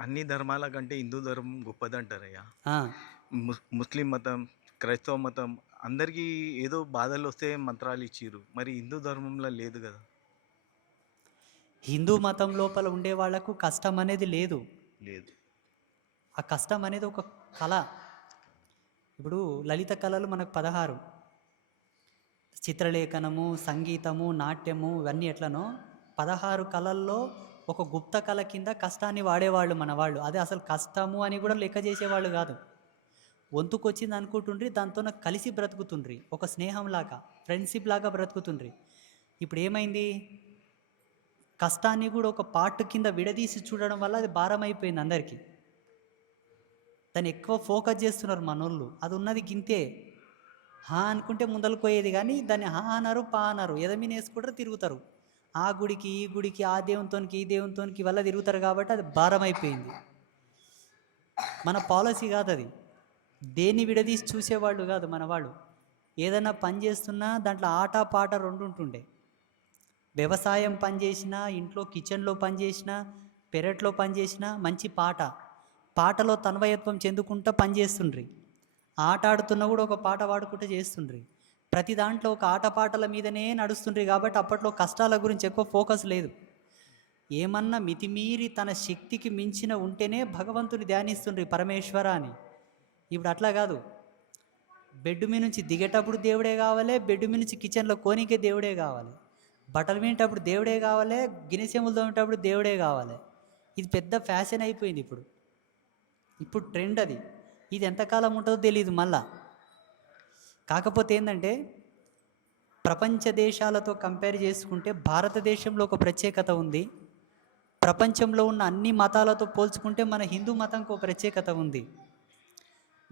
అన్ని ధర్మాల కంటే హిందూ ధర్మం గొప్పదంటారయ్యా. ముస్ ముస్లిం మతం క్రైస్తవ మతం అందరికీ ఏదో బాధలు వస్తే మంత్రాలు ఇచ్చిర్రు. మరి హిందూ ధర్మంలో లేదు కదా. హిందూ మతం లోపల ఉండే వాళ్ళకు కష్టం అనేది లేదు. లేదు. ఆ కష్టం అనేది ఒక కళ. ఇప్పుడు లలిత కళలు మనకు పదహారు. చిత్రలేఖనము సంగీతము నాట్యము ఇవన్నీ ఎట్లనో పదహారు కళల్లో ఒక గుప్త కళ కింద కష్టాన్ని వాడేవాళ్ళు మన వాళ్ళు అదే అసలు కష్టము అని కూడా లెక్క చేసేవాళ్ళు కాదు. వంతుకొచ్చింది అనుకుంటుండ్రి దాంతో కలిసి బ్రతుకుతుండ్రి. ఒక స్నేహం లాగా ఫ్రెండ్షిప్ లాగా బ్రతుకుతుండ్రి. ఇప్పుడు ఏమైంది? కష్టాన్ని కూడా ఒక పార్ట్ కింద విడదీసి చూడడం వల్ల అది భారం అయిపోయింది అందరికీ. దాన్ని ఎక్కువ ఫోకస్ చేస్తున్నారు మనోళ్ళు. అది ఉన్నది గింతే. హా అనుకుంటే ముందలుకోయేది పోయేది కానీ దాన్ని హా అన్నారు పా అన్నారు. ఎదమీనేసుకుంటారు తిరుగుతారు. ఆ గుడికి ఈ గుడికి ఆ దేవునితోనికి ఈ దేవునితోనికి వల్ల తిరుగుతారు కాబట్టి అది భారం అయిపోయింది మన పాలసీ కాదు అది దేన్ని విడదీసి చూసేవాళ్ళు కాదు మన వాళ్ళు. ఏదైనా పని చేస్తున్నా దాంట్లో ఆట పాట రెండు ఉంటుండే. వ్యవసాయం పని చేసినా ఇంట్లో కిచెన్లో పని చేసినా పెరట్లో పని చేసినా మంచి పాట. పాటలో తన్వయత్వం చెందుకుంటూ పనిచేస్తుండ్రి ఆట ఆడుతున్నా కూడా ఒక పాట పాడుకుంటూ చేస్తుండ్రి. ప్రతి దాంట్లో ఒక ఆటపాటల మీదనే నడుస్తుండ్రి కాబట్టి అప్పట్లో కష్టాల గురించి ఎక్కువ ఫోకస్ లేదు. ఏమన్నా మితిమీరి తన శక్తికి మించిన ఉంటేనే భగవంతుని ధ్యానిస్తుండ్రి పరమేశ్వర అని. ఇప్పుడు అట్లా కాదు. బెడ్ మీ నుంచి దిగేటప్పుడు దేవుడే కావాలి బెడ్ మీ నుంచి కిచెన్లో కోనికే దేవుడే కావాలి. బట్టలు వినేటప్పుడు దేవుడే కావాలి గినిసెములు తోమేటప్పుడు దేవుడే కావాలి. ఇది పెద్ద ఫ్యాషన్ అయిపోయింది ఇప్పుడు. ఇప్పుడు ట్రెండ్ అది. ఇది ఎంతకాలం ఉంటుందో తెలియదు మళ్ళీ. కాకపోతే ఏంటంటే ప్రపంచ దేశాలతో కంపేర్ చేసుకుంటే భారతదేశంలో ఒక ప్రత్యేకత ఉంది. ప్రపంచంలో ఉన్న అన్ని మతాలతో పోల్చుకుంటే మన హిందూ మతంకు ఒక ప్రత్యేకత ఉంది.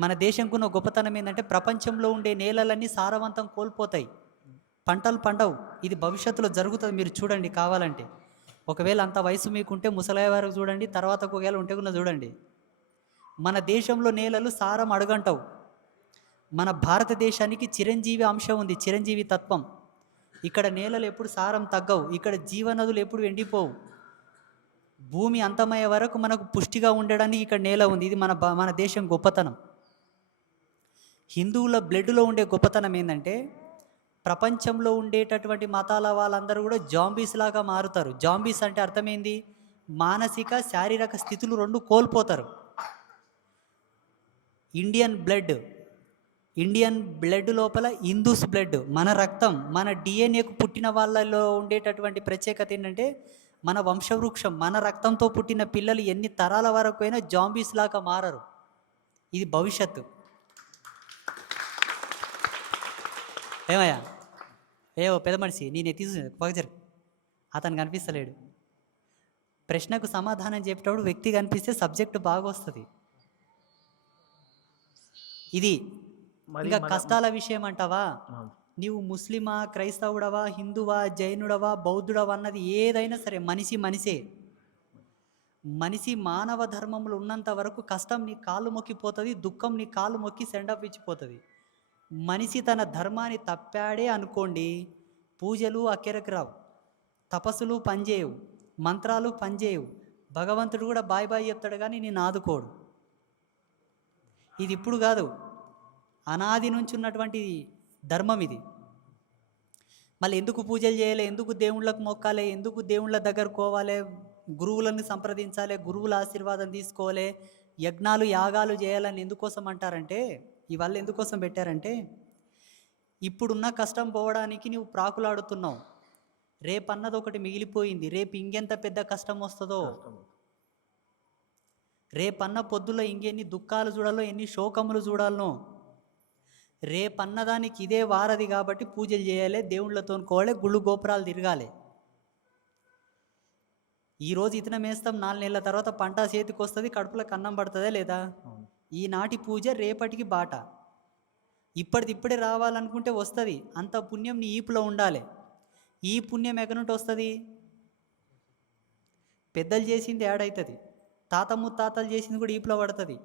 మన దేశంకున్న గొప్పతనం ఏంటంటే ప్రపంచంలో ఉండే నేలలన్నీ సారవంతం కోల్పోతాయి. పంటలు పండవు. ఇది భవిష్యత్తులో జరుగుతుంది. మీరు చూడండి కావాలంటే. ఒకవేళ అంత వయసు మీకుంటే ముసలాయ వరకు చూడండి తర్వాత ఒకవేళ ఉంటే కూడా చూడండి. మన దేశంలో నేలలు సారం అడుగంటవు. మన భారతదేశానికి చిరంజీవి అంశం ఉంది చిరంజీవి తత్వం. ఇక్కడ నేలలు ఎప్పుడు సారం తగ్గవు ఇక్కడ జీవనదులు ఎప్పుడు ఎండిపోవు. భూమి అంతమయ్యే వరకు మనకు పుష్టిగా ఉండడానికి ఇక్కడ నేల ఉంది ఇది మన మన దేశం గొప్పతనం. హిందువుల బ్లడ్లో ఉండే గొప్పతనం ఏంటంటే ప్రపంచంలో ఉండేటటువంటి మతాల వాళ్ళందరూ కూడా జాంబీస్ లాగా మారుతారు. జాంబీస్ అంటే అర్థమైంది? మానసిక శారీరక స్థితులు రెండు కోల్పోతారు. ఇండియన్ బ్లడ్ ఇండియన్ బ్లడ్ లోపల హిందూస్ బ్లడ్ మన రక్తం మన డిఎన్ఏకు పుట్టిన వాళ్ళలో ఉండేటటువంటి ప్రత్యేకత ఏంటంటే మన వంశవృక్షం మన రక్తంతో పుట్టిన పిల్లలు ఎన్ని తరాల వరకు అయినా జాంబీస్ లాగా మారరు. ఇది భవిష్యత్తు. ఏమయ్యా? ఏవో పెద్ద మనిషి నేనే తీసు పగజరు అతను కనిపిస్తలేడు. ప్రశ్నకు సమాధానం చెప్పేటప్పుడు వ్యక్తి కనిపిస్తే సబ్జెక్టు బాగా వస్తుంది ఇది ఇంకా కష్టాల విషయం అంటావా? నీవు ముస్లిమా క్రైస్తవుడవా హిందువా జైనుడవా బౌద్ధుడవా అన్నది ఏదైనా సరే మనిషి మనిషే. మనిషి మానవ ధర్మములు ఉన్నంత వరకు కష్టం నీ కాళ్ళు మొక్కిపోతుంది దుఃఖం నీ కాళ్ళు మొక్కి సెండప్ ఇచ్చిపోతుంది. మనిషి తన ధర్మాన్ని తప్పాడే అనుకోండి పూజలు అక్కెరకు రావు తపస్సులు పనిచేయవు మంత్రాలు పనిచేయవు భగవంతుడు కూడా బాయ్ బాయ్ చెప్తాడు కానీ నేను ఆదుకోడు. ఇది ఇప్పుడు కాదు. అనాది నుంచి ఉన్నటువంటి ధర్మం ఇది. మళ్ళీ ఎందుకు పూజలు చేయాలి? ఎందుకు దేవుళ్ళకు మొక్కాలి? ఎందుకు దేవుళ్ళ దగ్గర కోవాలి గురువులను సంప్రదించాలి? గురువుల ఆశీర్వాదం తీసుకోవాలి? యజ్ఞాలు యాగాలు చేయాలని ఎందుకోసం అంటారంటే ఇవల్ల ఎందుకోసం పెట్టారంటే ఇప్పుడున్న కష్టం పోవడానికి నువ్వు ప్రాకులాడుతున్నావు. రేపన్నది ఒకటి మిగిలిపోయింది. రేపు ఇంకెంత పెద్ద కష్టం వస్తుందో. రేపన్న పొద్దులో ఇంకెన్ని దుఃఖాలు చూడాలో ఎన్ని శోకములు చూడాలనో. రేపన్నదానికి ఇదే వారది కాబట్టి పూజలు చేయాలి దేవుళ్ళతో కోవాలి గుళ్ళు గోపురాలు తిరగాలి. ఈరోజు ఇతనం వేస్తాం నాలుగు నెలల తర్వాత పంట చేతికి వస్తుంది కడుపులో కన్నం పడుతుందా లేదా. ఈనాటి పూజ రేపటికి బాట. ఇప్పటిది ఇప్పుడే రావాలనుకుంటే వస్తుంది అంత పుణ్యం నీ ఈపులో ఉండాలి. ఈ పుణ్యం ఎక్కడి నుండి వస్తుంది? పెద్దలు చేసింది యాడ్ అవుతుంది తాత ముత్తాతలు చేసింది కూడా ఈపులో పడుతుంది.